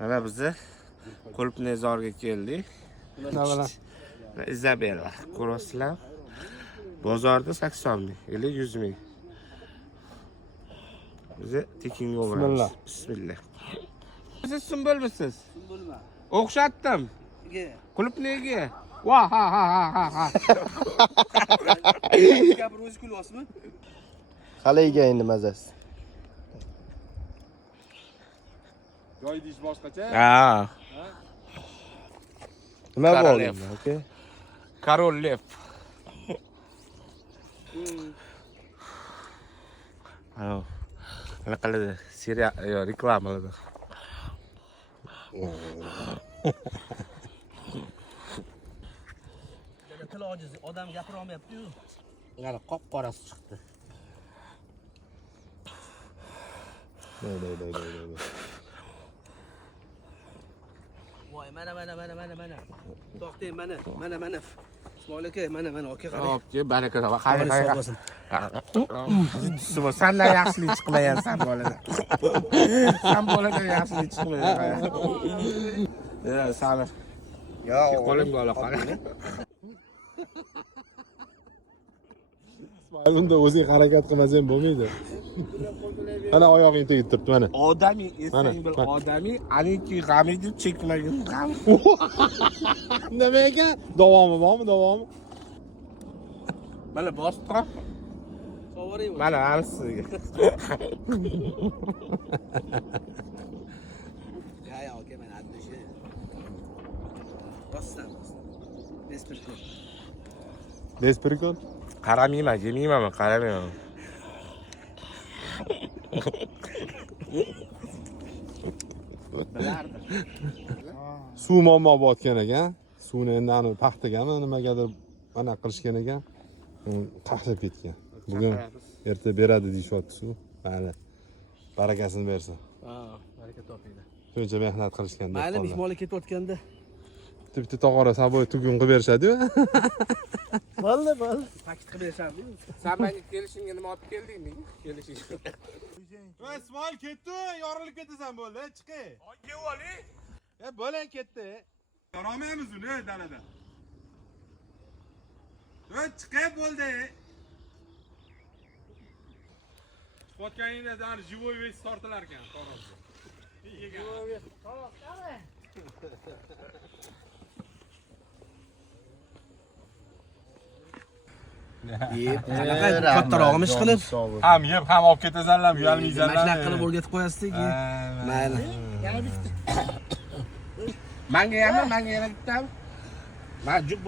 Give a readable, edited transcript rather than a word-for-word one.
Mana bizni Qulupnezorga keldik. Nima Izabella. Ko'rasizlar. Bozorda 80 ming, 100 ming. Bizi tekinga o'g'iramiz. Bismillah. Siz Sumbulmisiz? Sumbulma. O'xshatdim. Qulupnega. Va ha. Gapir o'zi kulyapsizmi? Qaleyiga endi mazasi. Joy deyish boshqacha. Ha. Nima Qora bo'ldi, lev. aka? Korol Lev. Ana qiladi, serial reklamalarda. Til ojiz, odam gapira olmayapti-yu. Yana qop-qorasi chiqdi. Voy, mana. To'xtang, mana. Ismoil aka, mana aka qarang. Hop, baraka va qani. Sendan yaxshilik chiqmayapsan bolada. Sen bolada yaxshilik chiqmayapsan. Ya, sani. Yo, Qo'limga ola qara. Unda o'zing harakat qilmasang bo'lmaydi. Mana oyog'ing tegib turibdi mana. Odamiy, esang bir odamiy, aniki g'ami deb chekmagan g'am. Nima ekan? Davomi bormi, davomi? Mana bosib turib. Sovoraymi? Mana sizga. Ya, aka, mana addishi. Bossan. Desperkor. Desperkor? Qaramayman, yemayman, qaramayman. Suv muammo bo'layotgan ekan. Suvni endi ani paxtagami, nimagadir mana qilishgan ekan. Qahshab ketgan. Bugun erta beradi deyishyapti suv. Mayli. Barakasini bersin. Ha, baraka topinglar. Shuncha mehnat qilishgan. Mayli, mehmonlar ketayotganda. Bitta tog'ora saboy tugun qilib berishadi-yu. Bo'ldi. Paket qilib berishadi. Sen menga kelishingga nima olib keldingmi? Kelishingga. Voy, Ismoil ketdi, yorilib ketasan bo'ldi, chiqay. Oyga oli. Bo'lang ketdi. Yorolmaymiz uni dalada. Voy, chiqay bo'ldi. Chiqayotganingda dan живой вес tortilar ekan, to'g'ri. Kattarog'imiz qilib. Ham yeb, ham olib ketasanlar, uyalmaysanlar. Mashina qilib o'rgatib qo'yasiz-ku. Mayli. Menga yana bittami? Men jup